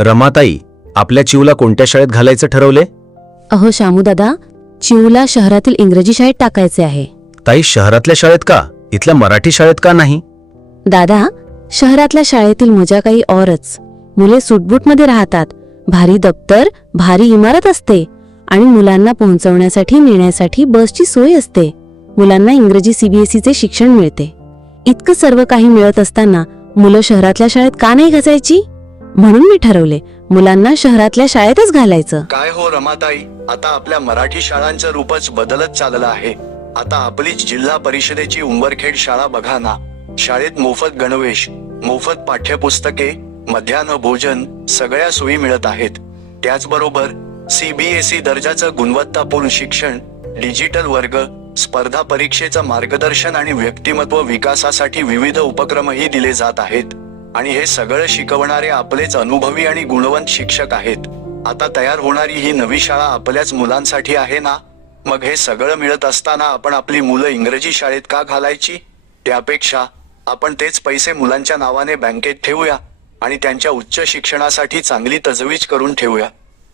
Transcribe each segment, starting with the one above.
रमाताई, आपल्या चिऊला कोणत्या शाळेत घालायचं ठरवले? अहो शामू दादा, चिऊला शहरातील इंग्रजी शाळेत टाकायचे आहे. ताई, शहरातल्या शाळेत का? इथल्या मराठी शाळेत का नाही? दादा, शहरातल्या शाळेतील मजा काही औरच. मुले सुटबुटमध्ये राहतात, भारी दप्तर, भारी इमारत असते आणि मुलांना पोहोचवण्यासाठी नेण्यासाठी बसची सोय असते. मुलांना इंग्रजी सीबीएसईचे शिक्षण मिळते. इतकं सर्व काही मिळत असताना मुलं शहरातल्या शाळेत का नाही घालायची? म्हणून मी ठरवले मुलांना शहरातल्या शाळेतच घालायचं. काय हो रमाताई, आता आपल्या मराठी शाळांचं रूपच बदलत चाललं आहे. आता आपलीच जिल्हा परिषदेची उंबरखेड शाळा बघा ना. शाळेत मोफत गणवेश, मोफत पाठ्यपुस्तके, मध्यान्ह भोजन सगळ्या सोयी मिळत आहेत. त्याचबरोबर सीबीएसई दर्जाचं गुणवत्तापूर्ण शिक्षण, डिजिटल वर्ग, स्पर्धा परीक्षेचं मार्गदर्शन आणि व्यक्तिमत्व विकासासाठी विविध उपक्रमही दिले जात आहेत. आणि हे सगळं शिकवणारे आपलेच अनुभवी आणि गुणवंत शिक्षक आहेत. आता तयार होणारी ही नवी शाळा आपल्याच मुलांसाठी आहे ना. मग हे सगळं मिळत असताना आपण आपली मुलं इंग्रजी शाळेत का घालायची? त्यापेक्षा आपण तेच पैसे मुलांच्या नावाने बँकेत ठेवूया आणि त्यांच्या उच्च शिक्षणासाठी चांगली तजवीज करून ठेवूया.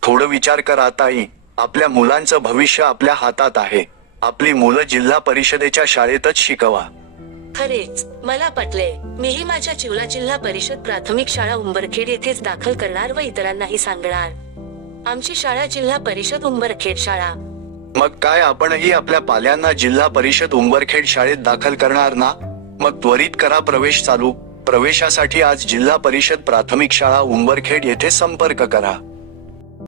थोडं विचार करा ताई, आपल्या मुलांचं भविष्य आपल्या हातात आहे. आपली मुलं जिल्हा परिषदेच्या शाळेतच शिकवा. खरेच मला पटले. मीही माझ्या चिऊला जिल्हा परिषद प्राथमिक शाळा उंबरखेड येथेच दाखल करणार व इतरांनाही सांगणार. आमची शाळा जिल्हा परिषद उंबरखेड शाळा. मग काय आपणही आपल्या पाल्यांना जिल्हा परिषद उंबरखेड शाळेत दाखल करणार ना? मग त्वरित करा प्रवेश चालू. प्रवेशासाठी आज जिल्हा परिषद प्राथमिक शाळा उंबरखेड येथे संपर्क करा.